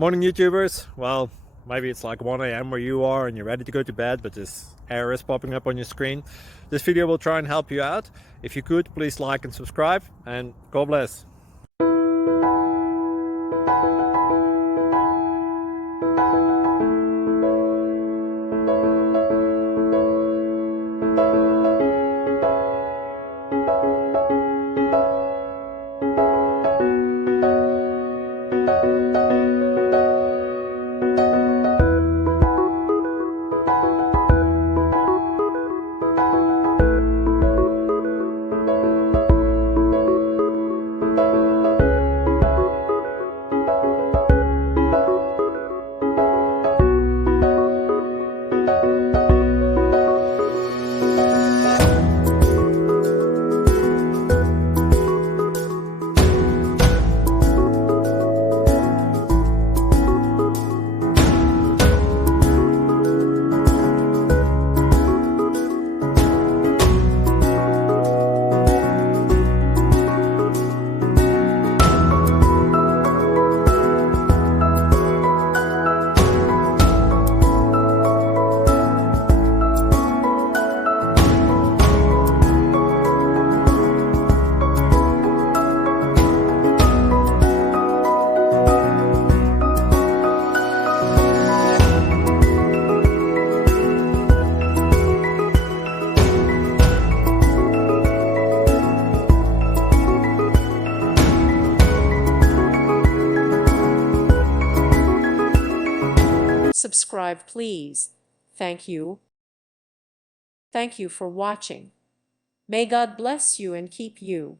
Morning YouTubers. Well, maybe it's like 1 a.m. where you are and you're ready to go to bed, but this error is popping up on your screen. This video will try and help you out. If you could, please like and subscribe, and God bless. Subscribe, please. Thank you. Thank you for watching. May God bless you and keep you.